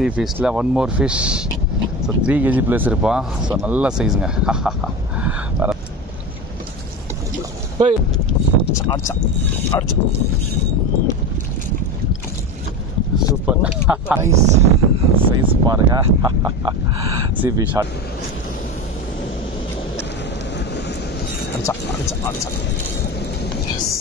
Fancy ஃபிஷ்ல one more fish. So 3 kg plus இருப்பான். So நல்ல சைஸுங்க. சூப்பர் சைஸ் பாருங்க. சிபி ஷாட் அடிச்சா. எஸ்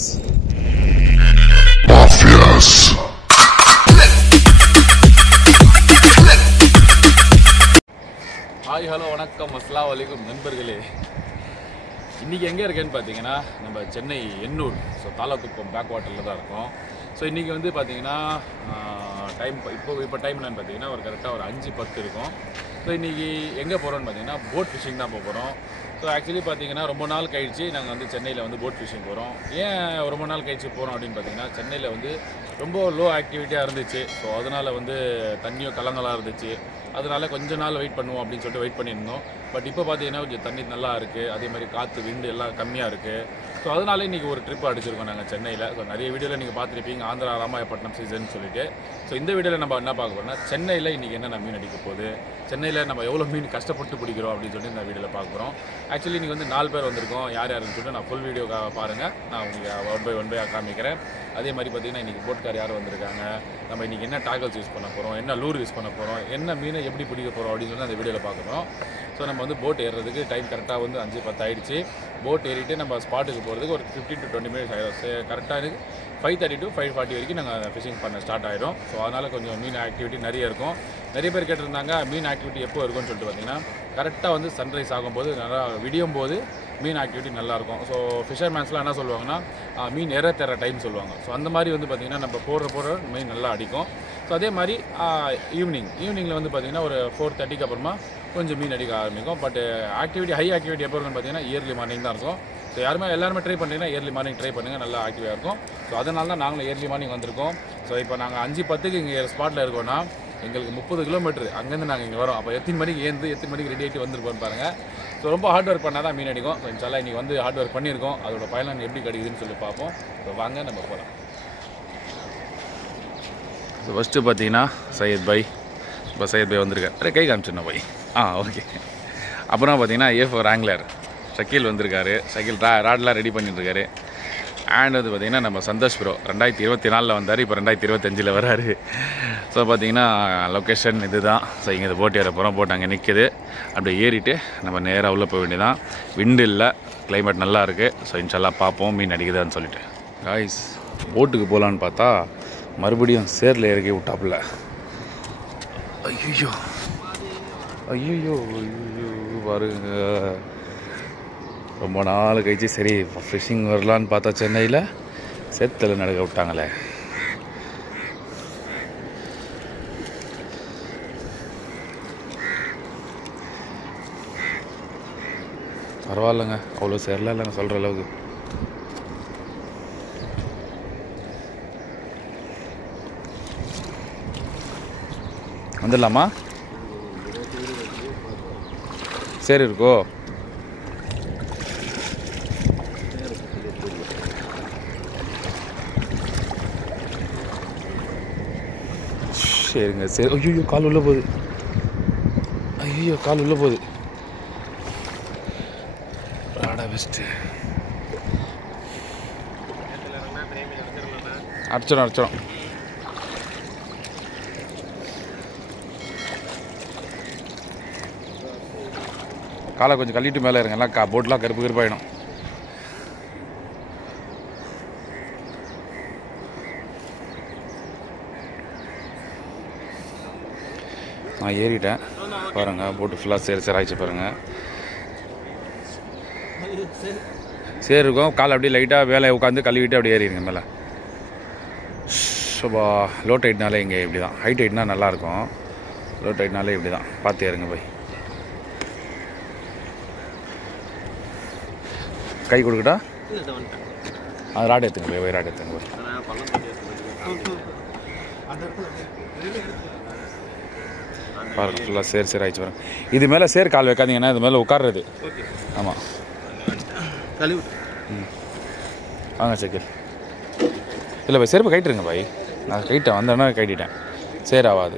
ஹாய் ஹலோ வணக்கம் அஸ்ஸலாமு அலைக்கும் நண்பர்களே. இன்றைக்கி எங்கே இருக்கேன்னு பார்த்தீங்கன்னா நம்ம சென்னை எண்ணூர். ஸோ தாளக்குப்பம் பேக் வாட்டரில் தான் இருக்கோம். ஸோ இன்றைக்கி வந்து பார்த்தீங்கன்னா இப்போ டைம் என்னன்னு பார்த்தீங்கன்னா கரெக்டாக ஒரு 5:10 இருக்கும். ஸோ இன்றைக்கி எங்கே போகிறோன்னு பார்த்தீங்கன்னா போட் ஃபிஷிங் தான் போகிறோம். ஸோ ஆக்சுவலி பார்த்தீங்கன்னா ரொம்ப நாள் கழிச்சு நாங்கள் வந்து சென்னையில் வந்து போட் ஃபிஷிங் போகிறோம். ஏன் ரொம்ப நாள் கழிச்சு போகிறோம் அப்படின்னு பார்த்தீங்கன்னா சென்னையில் வந்து ரொம்ப லோ ஆக்டிவிட்டியாக இருந்துச்சு. ஸோ அதனால் வந்து தண்ணியும் கலங்களாக இருந்துச்சு. அதனால கொஞ்ச நாள் வெயிட் பண்ணுவோம் அப்படின்னு சொல்லிட்டு வெயிட் பண்ணியிருந்தோம். பட் இப்போ பார்த்தீங்கன்னா கொஞ்சம் தண்ணி நல்லா இருக்குது. அதே மாதிரி காற்று விண்டு எல்லாம் கம்மியாக இருக்குது. ஸோ அதனால இன்றைக்கி ஒரு ட்ரிப் அடிச்சிருக்கோம் நாங்கள் சென்னையில். ஸோ நிறைய வீடியோவில் நீங்கள் பார்த்துருப்பீங்க ஆந்திரா ராமாயப்பட்டினம் சீசன் சொல்லிட்டு. ஸோ இந்த வீடியோவில் நம்ம என்ன பார்க்க போகிறோம்னா சென்னையில் இன்றைக்கி என்னென்ன மீன் அடிக்க போகுது, சென்னையில் நம்ம எவ்வளோ மீன் கஷ்டப்பட்டு பிடிக்கிறோம் அப்படின்னு சொல்லிட்டு இந்த வீடியோவில் பார்க்க போகிறோம். ஆக்சுவலி இன்றைக்கி வந்து 4 பேர் வந்திருக்கோம். யார் யாருன்னு சொல்லிட்டு நான் ஃபுல் வீடியோ பாருங்கள். நான் உங்களுக்கு ஒன் பை காமிக்கிறேன். அதே மாதிரி பார்த்தீங்கன்னா இன்றைக்கி போட்கார் யார் வந்திருக்காங்க, நம்ம இன்றைக்கி என்ன டாகல்ஸ் யூஸ் பண்ண போகிறோம், என்ன லூர் யூஸ் பண்ண போகிறோம், என்ன மீனை எப்படி பிடிக்க போகிறோம் அப்படின்னு சொல்லி அந்த வீடியோவில் பார்க்க போகிறோம். ஸோ நம்ம வந்து போட் ஏறுறதுக்கு டைம் கரெக்டாக வந்து 5:10 ஆகிடுச்சு. போட் ஏறிட்டு நம்ம ஸ்பாட்டுக்கு போகிறதுக்கு ஒரு 15 to 20 minutes ஆகிடும். கரெக்டாக எனக்கு 5:30 to 5:40 வரைக்கும் நாங்கள் ஃபிஷிங் பண்ண ஸ்டார்ட் ஆகிடும். ஸோ அதனால் கொஞ்சம் மீன் ஆக்டிவிட்டி நிறைய இருக்கும். நிறைய பேர் கேட்டிருந்தாங்க மீன் ஆக்டிவிட்டி எப்போ இருக்கும்னு சொல்லிட்டு பார்த்தீங்கன்னா கரெக்டாக வந்து சன்ரைஸ் ஆகும்போது நல்லா விடியும் போது மீன் ஆக்டிவிட்டி நல்லாயிருக்கும். ஸோ ஃபிஷர்மேன்ஸ்லாம் என்ன சொல்லுவாங்கன்னா மீன் ஏற டைம் சொல்லுவாங்க. ஸோ அந்த மாதிரி வந்து பார்த்திங்கன்னா நம்ம போடுற மீன் நல்லா அடிக்கும். ஸோ அதே மாதிரி ஈவினிங்கில் வந்து பார்த்திங்கன்னா ஒரு 4:30க்கு அப்புறமா கொஞ்சம் மீன் அடிக்க ஆரம்பிக்கும். பட் ஹை ஆக்டிவிட்டி எப்போ இருக்குன்னு பார்த்தீங்கன்னா இயர்லி மார்னிங் தான் இருக்கும். ஸோ எல்லாருமே ட்ரை பண்ணிங்கன்னா இயர்லி மார்னிங் ட்ரை பண்ணுங்கள், நல்லா ஆக்டிவாக இருக்கும். ஸோ அதனால தான் நாங்களும் இயர்லி மார்னிங் வந்திருக்கோம். ஸோ இப்போ நாங்கள் 5:10க்கு இங்கே ஸ்பாட்டில் இருக்கோன்னா எங்களுக்கு 30 கிலோமீட்டர் அங்கேருந்து நாங்கள் இங்கே வரோம். அப்போ எத்தனை மணிக்கு ரெடி ஆகிட்டு வந்துருப்போம்னு பாருங்கள். ஸோ ரொம்ப ஹார்ட் ஒர்க் பண்ணால் தான் மீன் அடிக்கும். ஸோ இன்ஷால்லா இன்றைக்கி வந்து ஹார்ட் ஒர்க் பண்ணியிருக்கோம். அதோட பயன் எப்படி கிடைக்குதுன்னு சொல்லி பார்ப்போம். ஸோ வாங்க நம்ம போகலாம். ஸோ ஃபஸ்ட்டு பார்த்தீங்கன்னா சையத் பாய். இப்போ சையத் பாய் வந்திருக்காரு. கை காமிச்சிடணும் பாய். ஓகே. அப்புறம் பார்த்தீங்கன்னா A4 ஆங்கிலர் ஷக்கீல் வந்திருக்காரு. ஷக்கீல் ராட்லாம் ரெடி பண்ணிட்டுருக்காரு. அண்ட் வந்து பார்த்திங்கன்னா நம்ம சந்தோஷ் ப்ரோ 2024 வந்தார். இப்போ 2025 வராரு. ஸோ பார்த்திங்கன்னா லொக்கேஷன் இது தான். ஸோ இங்கே போட் ஏற போகிறோம். போட் அங்கே நிற்கிது. அப்படியே ஏறிட்டு நம்ம நேராக உள்ளே போக வேண்டியதான். விண்டு இல்லை, கிளைமேட் நல்லா இருக்குது. ஸோ இன்ஷால்லா பார்ப்போம் மீன் அடிக்குதான்னு சொல்லிட்டு. காய்ஸ் போட்டுக்கு போகலான்னு பார்த்தா மறுபடியும் சேரில் இறக்கி விட்டாப்புல. ஐயோ பாருங்க. ரொம்ப நாள் கழிச்சு சரி ஃபிஷிங் வரலான்னு பார்த்தா சென்னையில் சேத்தில் நடக்க விட்டாங்களே. பரவாயில்லைங்க, அவ்வளோ சேரலாம் இல்லைங்க சொல்கிற அளவுக்கு. வந்துடலாமா? சரி இருக்கோ. சரிங்க சரி. ஐயோ கால் உள்ளே போகுது. ராடா பெஸ்ட்டு. அடிச்சிடும். காலை கொஞ்சம் கழிட்டு மேலே இருங்க. எல்லாம் போட்லாம் கருப்பாயிடும். நான் ஏறிட்டேன் பாருங்கள். போட்டு ஃபுல்லாக சேர் ஆயிடுச்சு பாருங்கள். சரி இருக்கும். காலை அப்படியே லைட்டாக வேலையை உட்காந்து கழுவிட்டு அப்படியே ஏறிடுங்க மேலே. ஸோ லோ டைட்னாலே இங்கே இப்படி தான். ஹை டைட்னா நல்லாயிருக்கும். லோ டைட்னாலே இப்படி தான். பார்த்து ஏறுங்க போய். கை கொடுக்கட்டா? அது ராடு எடுத்துங்க போய். ராடு எடுத்துங்க போய். பாருங்கள் ஃபுல்லாக சேர் ஆயிடுச்சு பாருங்கள். இது மேலே சேர் கால் வைக்காதீங்கன்னா இது மேலே உட்கார்றது. ஆமாம் வாங்க சைக்கிள். இல்லை பாய் செருப்பு கைட்டுருங்க பாய். நான் கைட்டேன் வந்தேன்னா கைட்டிட்டேன். சேர் ஆகாது.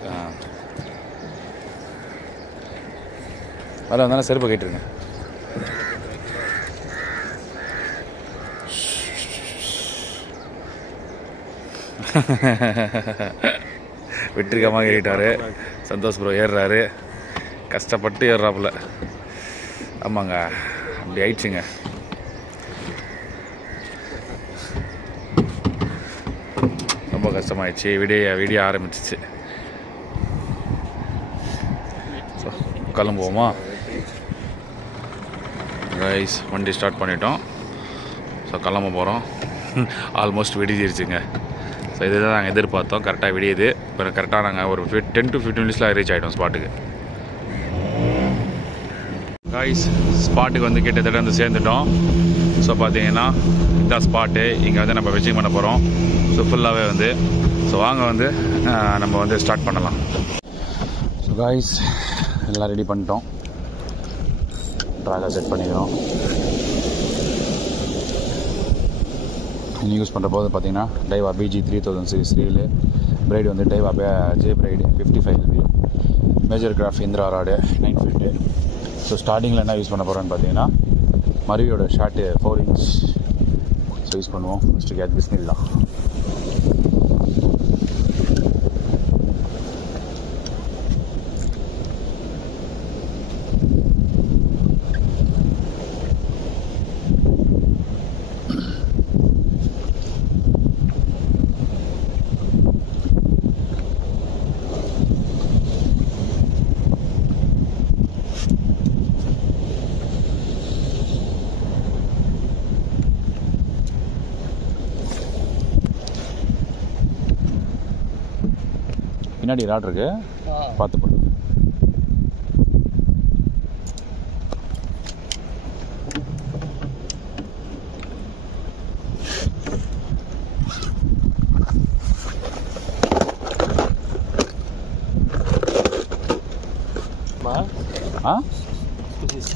வேலை வந்தாலும் செருப்பு கேட்டுருங்க. வெற்றிகமாக ஏறிட்டாரு சந்தோஷ் ப்ரோ. ஏறுறாரு, கஷ்டப்பட்டு ஏறுறாப்புல. ஆமாங்க, அப்படி ஆயிடுச்சுங்க. ரொம்ப கஷ்டமாயிடுச்சு. விடிய ஆரம்பிச்சிச்சு. கிளம்புவோமா ரைஸ்? வண்டி ஸ்டார்ட் பண்ணிட்டோம். ஸோ கிளம்ப போகிறோம். ஆல்மோஸ்ட் விடிஞ்சிருச்சுங்க. ஸோ இதுதான் நாங்கள் எதிர்பார்த்தோம். கரெக்டாக விடியுது. இப்போ கரெக்டாக நாங்கள் ஒரு 10 to 15 மினிட்ஸில் ரீச் ஆகிட்டோம் ஸ்பாட்டுக்கு. ரைஸ் ஸ்பாட்டுக்கு வந்து கிட்டத்தட்ட வந்து சேர்ந்துட்டோம். ஸோ பார்த்தீங்கன்னா இதுதான் ஸ்பாட்டு. இங்கே வந்து நம்ம வெச்சிங் பண்ண போகிறோம். ஸோ ஃபுல்லாகவே வந்து ஸோ வாங்க வந்து நம்ம வந்து ஸ்டார்ட் பண்ணலாம். ஸோ ரைஸ் எல்லாம் ரெடி பண்ணிட்டோம். ட்ராகை செட் பண்ணிக்கிறோம். யூஸ் பண்ணுற போது பார்த்தீங்கன்னா Daiwa BG 3000 series reel. Braid வந்து Daiwa J braid 55 LB. Major Craft இந்திரா ராடு 9 feet. ஸோ ஸ்டார்டிங்கில் என்ன யூஸ் பண்ண போகிறோன்னு பார்த்தீங்கன்னா மருவியோட ஷார்ட்டு 4 inch. ஸோ யூஸ் பண்ணுவோம். ஃபஸ்ட்டு கேட் பிஸ்மில்லா. பின்னாடி ராட் இருக்கு, பார்த்து போடு.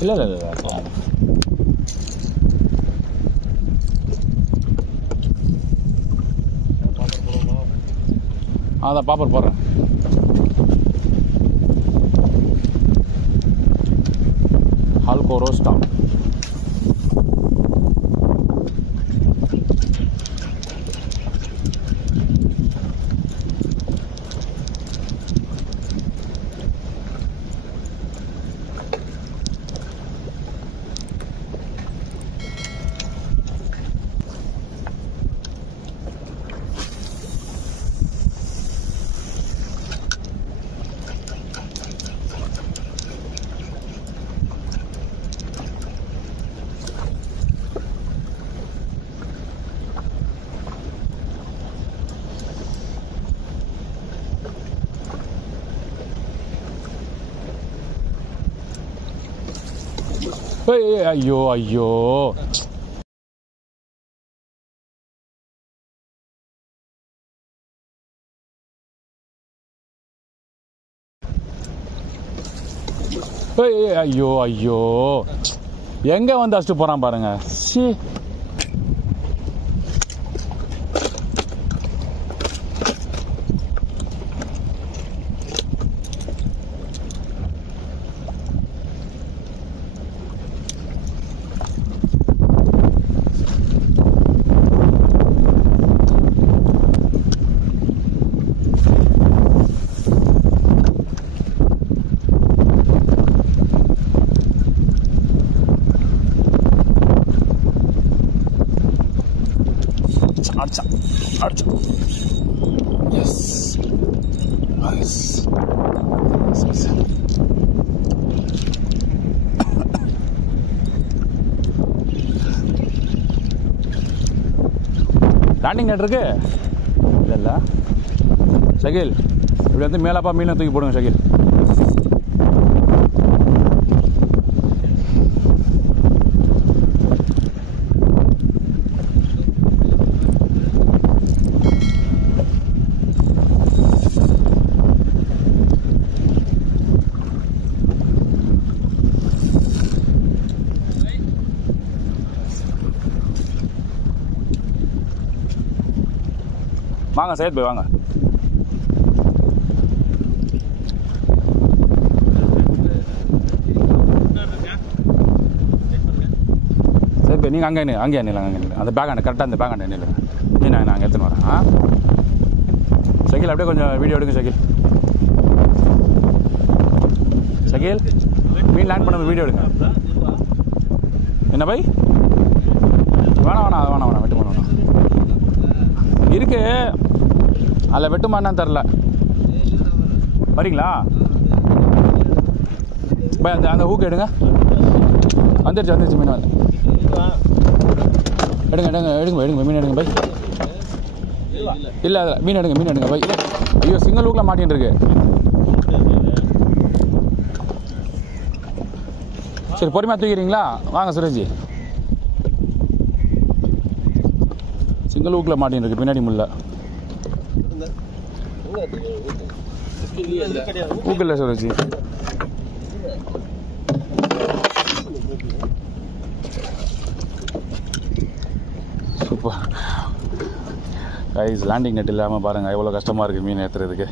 இல்லை இல்லை இல்லை அதான் பாப்பர் போடுறேன். ஹால்கோ ரோஸ்டா. ஐயோ ஐயோ, ஐயோ ஐயோ, எங்க வந்து அடிச்சுட்டு போறான் பாருங்க. சி அடிச்சா. Yes nice. லேண்டிங் நெட் இருக்கு இல்ல ஷகில்? இப்படி வந்து மேலாப்பா மீனை தூக்கி போடுங்க ஷகில். வாங்க சையத் பாய் வாங்க. ஓகே நீங்கள் அங்கே நில்லுங்க அங்கே நில்லுங்க அந்த பேக் ஆண்டு கரெக்டாக அந்த பேக் ஆண்டு நில்லுங்க மீன் நான் அங்கே எடுத்துன்னு வரேன். சகில் அப்படியே கொஞ்சம் வீடியோ எடுங்க சகில். சகில் மீன் லேண்ட் பண்ண வீடியோ எடுங்க. என்ன பை வேணாம் வெட்டு பண்ண வேணாம் இருக்கு அதில் வெட்டுமான்னு தெரில. வரீங்களா பை அந்த ஹூக்கு எடுங்க. வந்துருச்சு மீன் வந்து எடுங்க மீன் எடுங்க பை. இல்லை மீன் எடுங்க பை. ஐயோ சிங்கிள் ஹூக்கில் மாட்டின்னு இருக்கு. சரி பொறுமையாக தூக்கிறீங்களா? வாங்க சுரேஷ்ஜி. சிங்கிள் ஹூக்கில் மாட்டின்னு இருக்கு பின்னாடி முள்ள. ஹூக்கு இல்லை Sureshji. Super guys. Landing net இல்லாமல் பாருங்கள் எவ்வளோ கஷ்டமாக இருக்குது மீன் ஏற்றுறதுக்கு.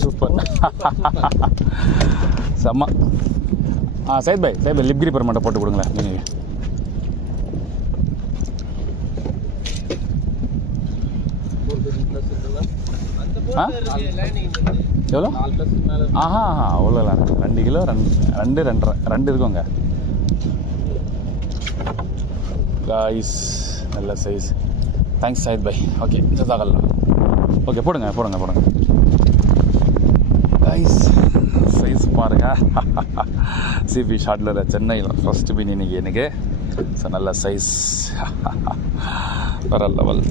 சூப்பர் செம்ம. சைத் பாய் லிப் கிரிப்பர் மட்டும் போட்டு கொடுங்களேன் நீங்கள். எவ்வளோ? அவ்வளோ 2 கிலோ 2 இருக்குங்க காய்ஸ். நல்ல சைஸ். தேங்க்ஸ் சைத் பாய். ஓகே ஜசாகல்லாம். ஓகே போடுங்க காய்ஸ். சைஸ் பாருங்க. சிபி ஷார்ட்லர் சென்னையில் ஃபர்ஸ்ட் மீன் இன்னைக்கு எனக்கு. ஸோ நல்ல சைஸ் வேற லெவல்.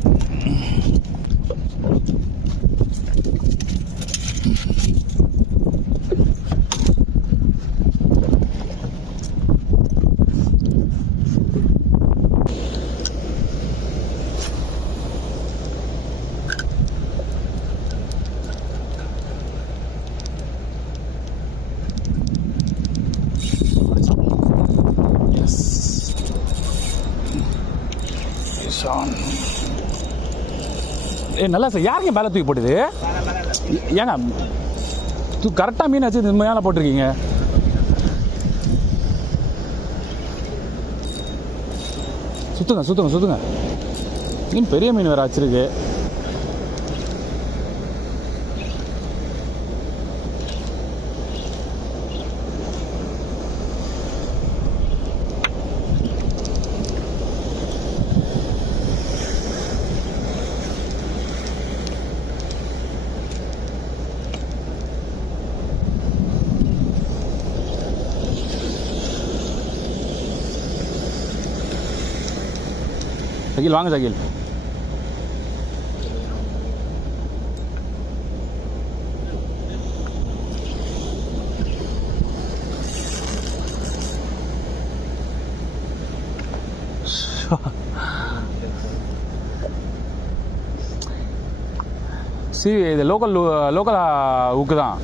நல்லா சார். யாருங்க மேலே தூக்கி போட்டுது? ஏங்க கரெக்டாக மீன் வச்சு இந்த மேலே போட்டிருக்கீங்க. சுத்துங்க. மீன் பெரிய மீன் வேற வச்சிருக்கு. சகில் வாங்க சகில். இது லோக்கல் ஊக்கு தான்.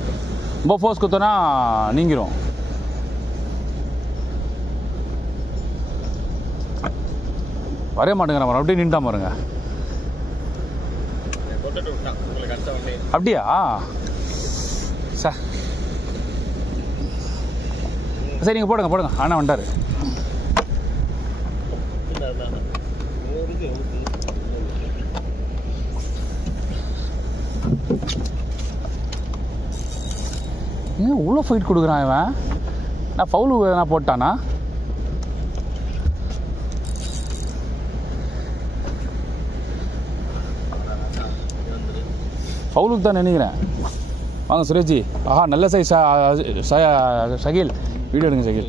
ரொம்ப ஃபோர்ஸ் கொடுத்தோன்னா நீங்கிரும். வரவே மாட்டேங்கிற மாதிரி அப்படியே நின்றுட்டா பாருங்க. அப்படியா சார்? சரி நீங்கள் போடுங்க. அண்ணா வந்துட்டாரு. ஏன் இவ்வளோ ஃபைட் கொடுக்குறான் இவன்? நான் ஃபவுலு எதனா போட்டானா? ஃபவுலுக்கு தான் நினைக்கிறேன். வாங்க சுரேஷ்ஜி. நல்ல சைஸ் சகில். வீடியோ எடுங்க சகில்.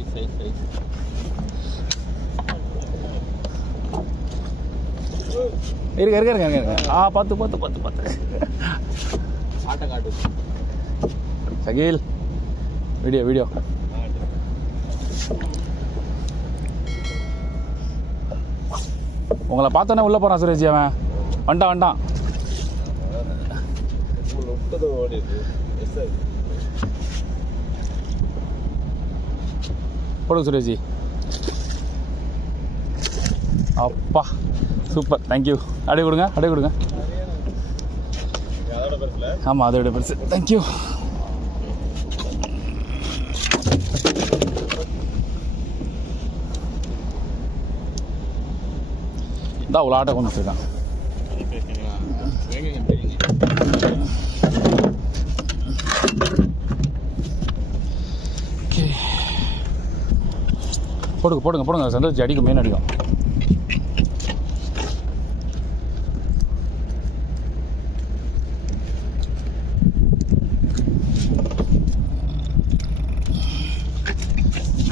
இருங்க. பார்த்து சகில். வீடியோ உங்களை பார்த்தோன்னே உள்ளே போகிறான் சுரேஷ்ஜி. அவன் வந்துட்டான். போடுங்க சுரேஷ்ஜி. அப்பா சூப்பர். தேங்க்யூ. அப்படியே கொடுங்க. ஆமாம் அதை விட பெருசு. தேங்க்யூ. இதான் அவ்வளோ ஆட்டை கொண்டு வச்சுருக்கான். ஓகே போடுங்க சந்தோஷ் அடிக்கும், மீன் அடிக்கும்.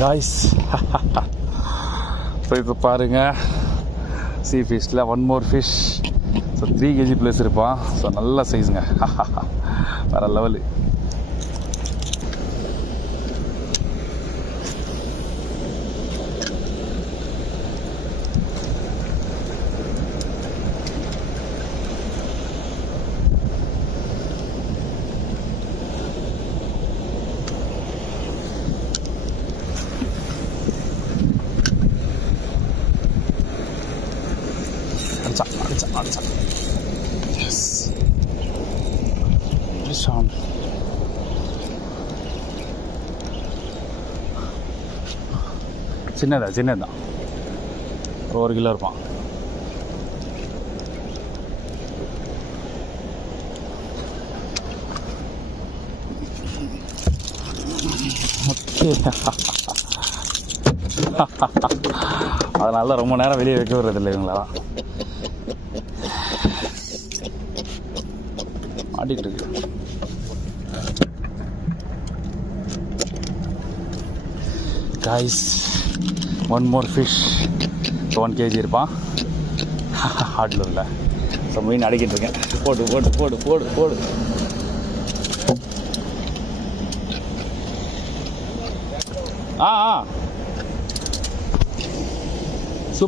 காய்ஸ் ஸோ இப்போ பாருங்கள், சீ ஃபிஷ்ஷில் 1 more fish. So 3 kg plus இருப்பான். ஸோ நல்ல சைஸுங்க, வேறு லெவலு. அடிச்சா எஸ் ஷான். சின்னதான் 1 கிலோ இருப்பான். ஓகே அதனால தான் ரொம்ப நேரம் வெளியே வைக்க விடுறதில்லை இவங்களெல்லாம். ஆடிட்டு இருக்கு. Guys 1 more fish. 1 kg இருப்பான். ஹாட்டில் இல்லை. ஸோ மீன் அடிக்கிட்டு இருக்கேன். போடு.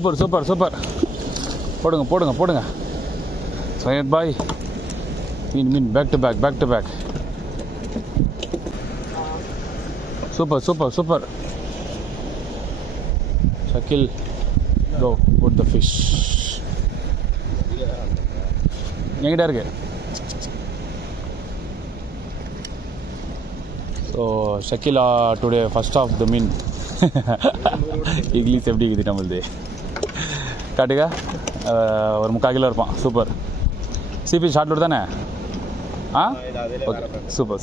சூப்பர். போடுங்க. சையத் பாய், மீன் back to back. Super. Shakeel go put the fish. எங்கிட்ட இருக்கு. ஸோ ஷக்கிலா டுடே ஃபர்ஸ்ட் ஆஃப் த மீன். இங்கிலீஷ் எப்படி இருக்குது நம்மளுது? காட்டுங்க. 3/4 கிலோ இருப்பான். சூப்பர். சிபி ஷார்ட்லோடு தானே? Okay super.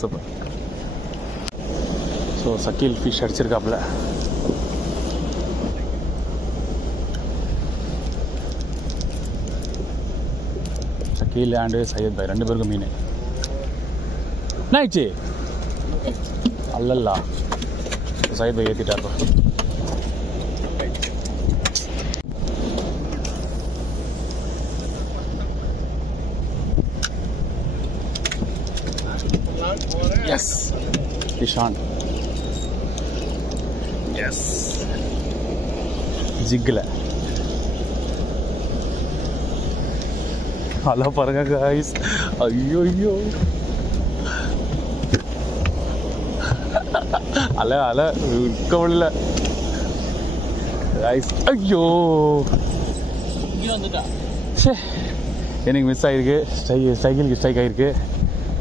So Shakeel fish அடிச்சிருக்காப்புல. ஷக்கில் அண்டு சையத் பாய் 2 பேருக்கும் மீன். என்ன ஆயிடுச்சு? அல்லல்லா சையத் பாய் ஏற்றிட்டாப்பா. Yes, fish on. Yes, jiggle. Hello பாருங்க guys. ஐயோ அல கவலை guys. ஐயோ இங்க வந்துட்டா. சே எனக்கு மிஸ் ஆயிருக்கு. சைக்கிளுக்கு ஸ்ட்ரைக் ஆயிருக்கு.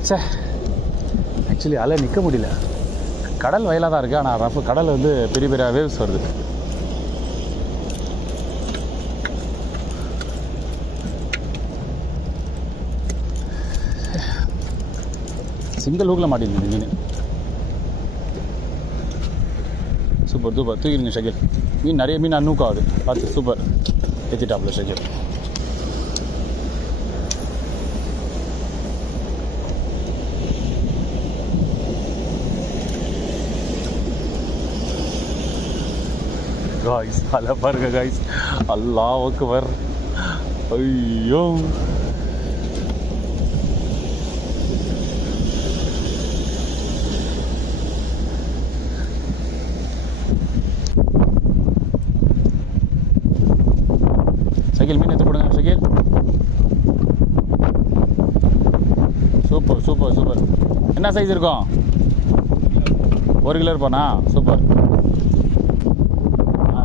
சே ஆக்சுவலி அலை நிற்க முடியல. கடல் வயலாக தான் இருக்குது. ஆனால் ரஃப் கடல் வந்து பெரிய வேவ்ஸ் வருது. சிங்கிள் ஹூக்கில் மாட்டிருந்தது மீன். சூப்பர் தூக்கிடுங்க ஷக்கில். மீன் நிறைய மீன் அன்னூக் ஆகுது. பார்த்து சூப்பர் ஏற்றிட்டாப்ல ஷக்கில். गाइस अल्लाह पर गाइस अल्लाह अकबर. ஐயோ சைக்கிள் மீன் எடுத்து போடுங்க சைக்கிள். சூப்பர். என்ன சைஸ் இருக்கும்? 1 கிலோ இருப்பானா? சூப்பர்.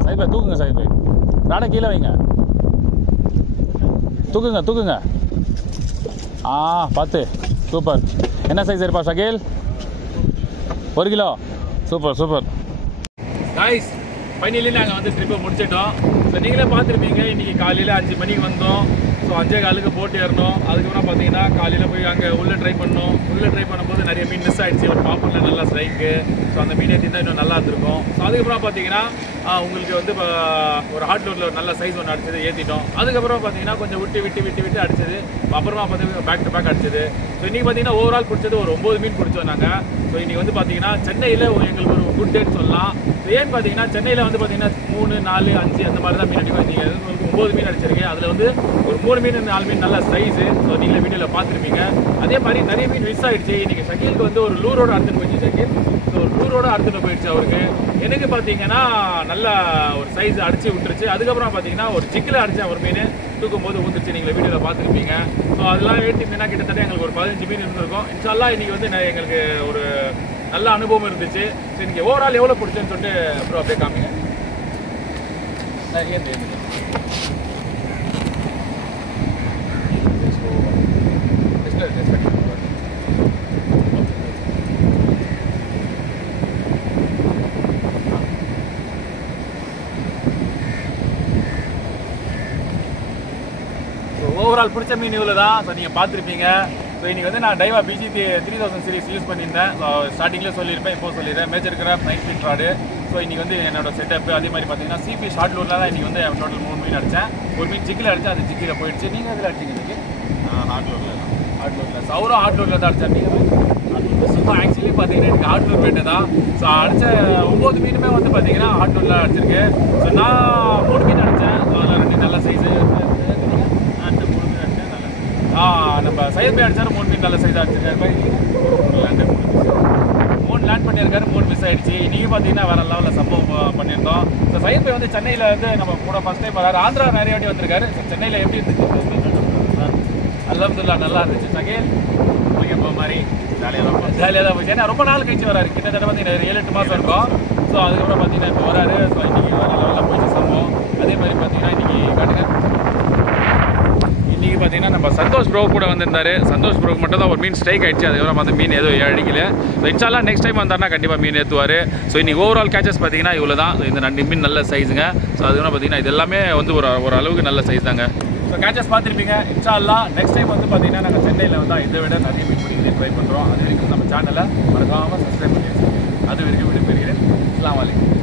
சைட் பாய் தூக்குங்க. சைட் பாய் ராடை கீழே வைங்க. தூக்குங்க. பார்த்து சூப்பர். என்ன சைஸ் இருப்பா Shakeel? 1 kilo. Super super. Guys finally நாங்கள் வந்து ட்ரிப்பை முடிச்சிட்டோம். ஸோ நீங்களே பார்த்துருப்பீங்க, இன்றைக்கி காலையில் 5 மணிக்கு வந்தோம். ஸோ 5:15 போட்டு ஏறணும். அதுக்கப்புறம் பார்த்தீங்கன்னா காலையில் போய் அங்கே உள்ளே ட்ரை பண்ணோம். உள்ளே ட்ரை பண்ணும்போது நிறைய மீன் மிஸ் ஆகிடுச்சு. ஒரு பாப்பரில் நல்லா ஸ்ட்ரைக்கு. ஸோ அந்த மீன் ஏற்றிருந்தால் இன்னும் நல்லா இருந்திருக்கும். ஸோ அதுக்கப்புறம் பார்த்தீங்கன்னா உங்களுக்கு வந்து ஒரு ஹாட் லோட்டில் ஒரு நல்ல சைஸ் ஒன்று அடிச்சது ஏற்றிட்டோம். அதுக்கப்புறம் பார்த்தீங்கன்னா கொஞ்சம் விட்டு அடிச்சது. அப்புறமா பார்த்தீங்கன்னா பேக் டு பேக் அடிச்சது. ஸோ இன்றைக்கி பார்த்தீங்கன்னா ஓவரால் பிடிச்சது ஒரு 9 மீன் பிடிச்சோம் நாங்கள். ஸோ இன்றைக்கி வந்து பார்த்தீங்கன்னா சென்னையில் எங்களுக்கு ஒரு குட் டேட் சொல்லலாம். ஸோ ஏன்னு பார்த்தீங்கன்னா சென்னையில் வந்து பார்த்தீங்கன்னா 3, 4, 5 அந்த மாதிரி தான் மீன் அடிக்கும். நீங்கள் உங்களுக்கு 9 மீன் அடிச்சிருக்கேன். அதில் வந்து ஒரு 3 மீன் 4 மீன் நல்ல சைஸு. ஸோ நீங்களே வீடியோவில் பார்த்துருப்பீங்க. அதே மாதிரி நிறைய மீன் மிஸ் ஆகிடுச்சு. இன்றைக்கி ஷகீலுக்கு வந்து ஒரு லூரோட அறுத்துட்டு போயிடுச்சு ஷகீல். ஸோ ஒரு லூரோட அறுத்துட்டு போயிடுச்சு அவருக்கு. எனக்கு பார்த்தீங்கன்னா நல்லா ஒரு சைஸ் அடிச்சு விட்டுருச்சு. அதுக்கப்புறம் பார்த்தீங்கன்னா ஒரு சிக்கில் அடித்தேன் ஒரு மீன் தூக்கும் போது ஊந்துச்சு. நீங்கள் வீடியோவில் பார்த்துருப்பீங்க. ஸோ அதெல்லாம் ஏற்றி மீனாக கிட்டத்தட்ட எங்களுக்கு ஒரு 15 மீன் இருந்திருக்கும். இன்ஷால்லா இன்றைக்கி வந்து எங்களுக்கு ஒரு நல்ல அனுபவம் இருந்துச்சு. ஸோ இன்றைக்கி ஓவரால் எவ்வளோ பிடிச்சேன்னு சொல்லிட்டு அப்புறம் அப்படியே காமிங்க. ஓவரால் பிடிச்ச மீன் இவ்வளோ தான். ஸோ நீங்கள் பார்த்துருப்பீங்க. ஸோ இன்றைக்கி வந்து நான் டைவா BGT 3000 சீரிஸ் யூஸ் பண்ணியிருந்தேன். ஸோ ஸ்டார்டிங்கில் சொல்லியிருப்பேன், இப்போ சொல்லிடுறேன். Major Craft 9 feet rod. So இன்றைக்கி வந்து என்னோட செட்டப் அதே மாதிரி பார்த்தீங்கன்னா சிபி ஷார்ட் லூரில் தான் இன்றைக்கி வந்து டோட்டல் 3 மீன் அடித்தேன். ஒரு மீன் ஜிக்கில் அடித்தேன், அது ஜிக்கில் போயிடுச்சு. நீங்கள் அதில் அடிச்சிங்க இன்றைக்கி? ஹார்ட் லூரில் அவரும் ஹார்ட் லூரில் தான் அடித்தார். நீங்கள் ஸோ ஆக்சுவலி பார்த்தீங்கன்னா எனக்கு ஹார்ட் லூர் வேட்டை தான். ஸோ அடித்த 9 மீனுமே வந்து பார்த்தீங்கன்னா ஹார்ட் லூரில் அடிச்சிருக்கு. ஸோ நான் 3 மீன் அடித்தேன். ஸோ அதில் 2 நல்ல சைஸு. நம்ம சைஸ் போய் அடிச்சாரு 3 மீன் நல்ல சைஸாக அடிச்சிருக்காரு. 3 லேண்ட் பண்ணியிருக்காரு, 3 மிஸ் ஆகிடுச்சு. இன்றைக்கி பார்த்தீங்கன்னா வேறு லெவலில் சம்பவம் பண்ணியிருந்தோம். ஸோ சைஸ் போய் வந்து சென்னையில் வந்து நம்ம கூட ஃபஸ்ட் டைம் வராரு. ஆந்திரா நிறைய வாட்டி வந்திருக்காரு. ஸோ சென்னையில் எப்படி இருந்துச்சு? அல்ஹம்துலில்லாஹ் நல்லா இருந்துச்சு. ஷகீல் உங்களுக்கு எப்போ மாதிரி ஜாலியாக தான் போச்சு. ஏன்னா ரொம்ப நாள் கழிச்சு வராரு. கிட்டத்தட்ட பார்த்தீங்கன்னா 7-8 மாதம் இருக்கும். ஸோ அதுக்கப்புறம் பார்த்தீங்கன்னா இப்போ வராரு. ஸோ இன்றைக்கி வேறு லெவலில் போயிடுச்சு சம்பவம். அதே மாதிரி பார்த்தீங்கன்னா இன்றைக்கி காட்டுங்க. இன்றைக்கி பார்த்தீங்கன்னா நம்ம சந்தோஷ் ப்ரோ கூட வந்திருந்தாரு. சந்தோஷ் ப்ரோக்கு மட்டும் தான் ஒரு மீன் ஸ்ட்ரைக் ஆகிடுச்சு. அதுக்கப்புறம் அந்த மீன் எதுவும் அடிக்கல. ஸோ இன்ஷால்லா நெக்ஸ்ட் டைம் வந்தாருன்னா கண்டிப்பாக மீன் ஏற்றுவார். ஸோ இன்றைக்கி ஓவரால் கேச்சஸ் பார்த்தீங்கன்னா இவ்வளோ தான். ஸோ இந்த 2 மீன் நல்ல சைஸுங்க. ஸோ அதுக்கப்புறம் பார்த்தீங்கன்னா இது எல்லாமே வந்து ஒரு அளவுக்கு நல்ல சைஸ் தாங்க. ஸோ கேச்சஸ் பார்த்துருப்பீங்க. இன்ஷால்லா நெக்ஸ்ட் டைம் வந்து பார்த்தீங்கன்னா நாங்கள் சென்னையில் வந்தால் இதை விட நிறைய மீன் பிடிக்கிறது ட்ரை பண்ணுறோம். அது வரைக்கும் நம்ம சேனலை மறக்காமல் சப்ஸ்கிரைப் பண்ணிடுங்க. அது வரைக்கும் விடைபெறுகிறேன். அஸ்ஸலாமு அலைக்கும்.